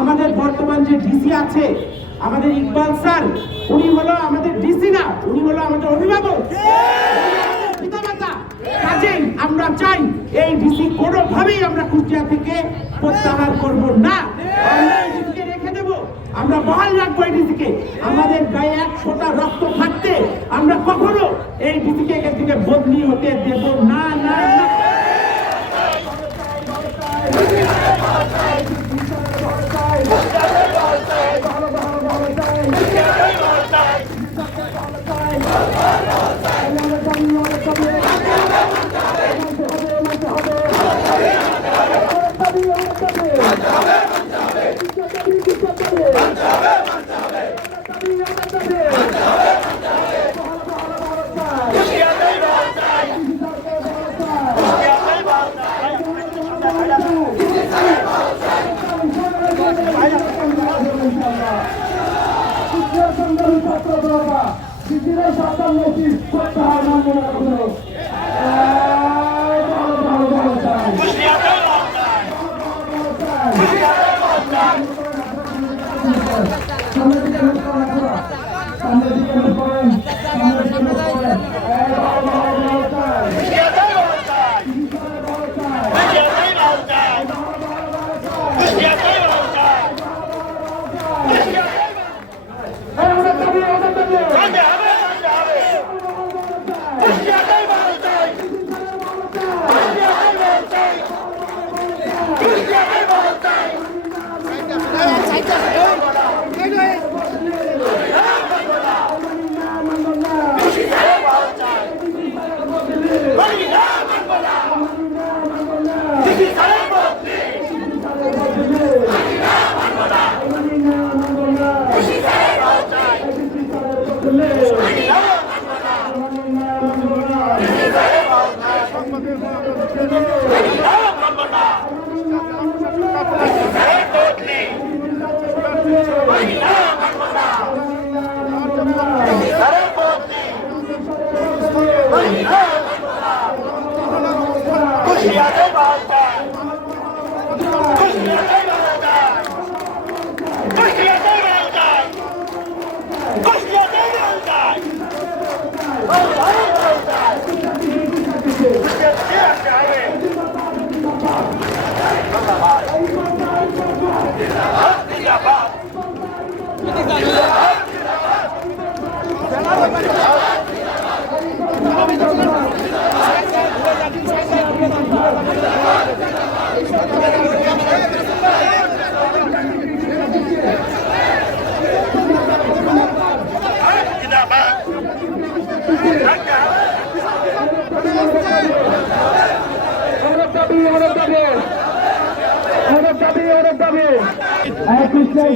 আমাদের বর্তমান যে ডিসি আছে আমাদের ইকবাল স্যার, উনি হলো আমাদের ডিসি না, উনি হলো আমাদের অভিভাবক, পিতামাতা। কাজেই আমরা চাই এই ডিসি কোনোভাবেই আমরা কুষ্টিয়া থেকে প্রত্যাহার করব না, আমরা এই ডিসিকে রেখে দেব, আমরা বহাল রাখবো এই ডিসিকে। আমাদের গায়ে এক ফোঁটা রক্ত থাকতে আমরা কখনো এই ডিসিকে এখান থেকে বদলি হতে দেব না না না।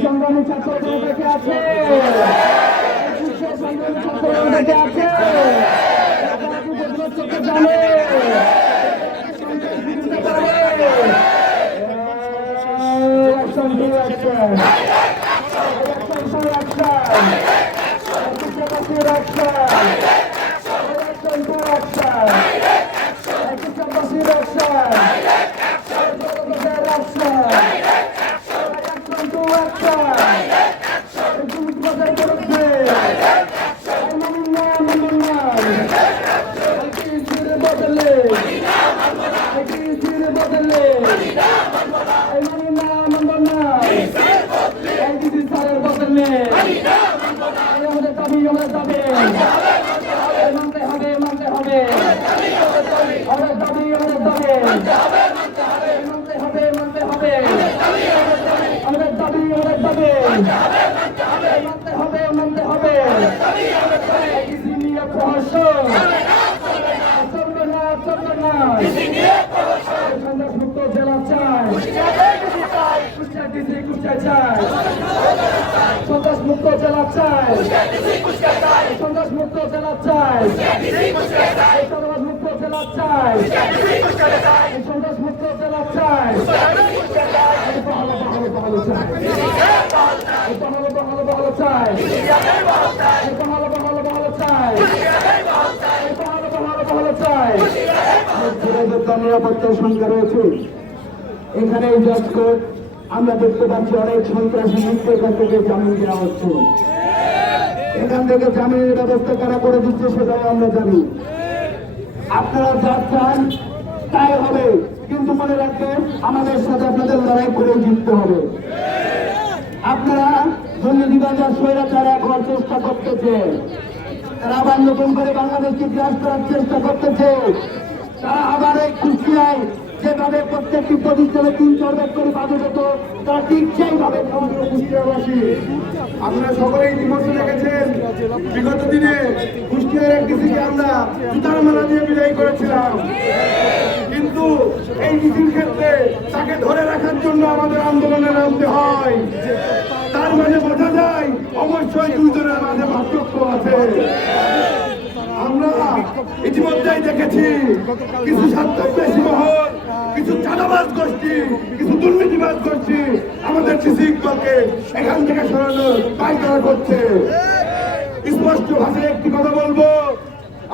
সংগ্রামী ছাত্র আছে সন্ত্রাসমুক্ত জেলা চাই, সন্ত্রাসমুক্ত জেলা চাই, সন্ত্রাসমুক্ত জেলা চাই, সন্ত্রাসমুক্ত জেলা চাই, নিরাপত্তার সংখ্যা রয়েছে এখানে জজ কোর্ট আমরা দেখতে পাচ্ছি অনেক সন্ত্রাসী মুক্তির কাছ থেকে জামিন দেওয়া হচ্ছে। এখান থেকে জামিনের ব্যবস্থা কারা করে দিচ্ছে সেটাও আমরা জানি। আপনারা যা চান তাই হবে, কিন্তু মনে রাখবেন আমাদের সাথে আপনাদের লড়াই করে জিততে হবে। আপনারা দুর্নীতিবাজার স্বৈরাচার এখন চেষ্টা করতেছে, তারা আবার নতুন করে বাংলাদেশকে গ্রাস করার চেষ্টা করতেছে। তারা আবার এই কুষ্টিয়ায় যেভাবে প্রত্যেকটি প্রতিষ্ঠানে 3-4 ব্যাগ করে বাজে যেত, তারা ঠিক সেইভাবে কুষ্টিয়াবাসী আপনারা সকলেই ইতিমধ্যে দেখেছেন বিগত দিনে কুষ্টিয়ার এক ডিসিকে আমরা জুতার মালা দিয়ে বিদায় করেছিলাম, কিন্তু এই ডিসির ক্ষেত্রে তাকে ধরে রাখার জন্য আমাদের আন্দোলনে নামতে হয়। তার মাঝে বোঝা যায় অবশ্যই দুইজনের মাঝে পার্থক্য আছে। আমরা ইতিমধ্যেই দেখেছি কিছু স্বার্থবেশী মহল, কিছু চাঁদাবাজ গোষ্ঠী, কিছু দুর্নীতিবাজ গোষ্ঠী আমাদের ডিসি ইকবালকে এখান থেকে সরানোর পায়তারা করছে। স্পষ্ট ভাষায় একটি কথা বলবো,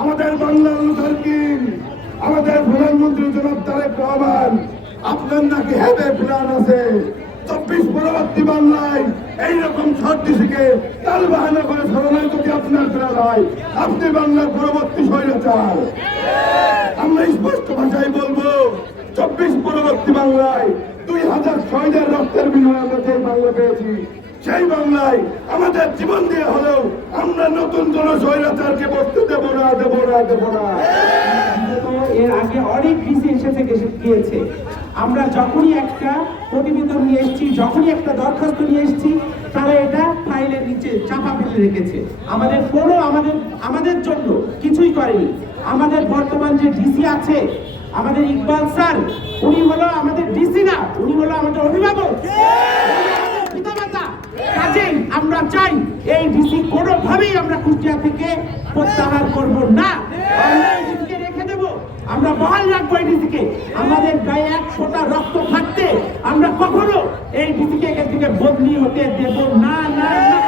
আমাদের বাংলার লুথার কিং, আমাদের প্রধানমন্ত্রী জনাব তারেক রহমান, আপনার নাকি হেবে প্ল্যান আছে 24 পরবর্তী বাংলায় এইরকম সব ডিসিকে তাল বাহানা করে সরানোর যদি আপনার প্ল্যান হয়, আপনি বাংলার পরবর্তী স্বৈরাচার। আমরা স্পষ্ট ভাষায় বলবো, 24 পরবর্তী বাংলায় 2000 শহীদের রক্তের বিনিময়ে আমরা যে বাংলা পেয়েছি, সেই বাংলায় আমাদের জীবন দিয়ে হলেও আমরা নতুন কোন স্বৈরাচারকে বসতে দেব না, দেব না, দেব না। এর আগে অনেক ডিসি এসে গিয়েছে। আমরা যখনই একটা প্রতিবেদন নিয়ে এসেছি, যখনই একটা দরখাস্ত নিয়ে এসেছি, তারা এটা ফাইলের নিচে চাপা ফেলে রেখেছে। আমাদের কোনো আমাদের জন্য কিছুই করেনি। আমাদের বর্তমান যে ডিসি আছে, আমাদের ইকবাল স্যার, উনি হলো আমাদের ডিসি না, উনি হলো আমাদের অভিভাবক, পিতামাতা। কাজেই আমরা চাই এই ডিসি কোনোভাবেই আমরা কুষ্টিয়া থেকে প্রত্যাহার করব না। আমরা এই ডিসিকে রেখে দেব, আমরা বহাল রাখবো এই ডিসিকে। আমাদের গায়ে 1 ফোঁটা রক্ত থাকতে আমরা কখনো এই ডিসিকে এখান থেকে বদলি হতে দেব না, না, না।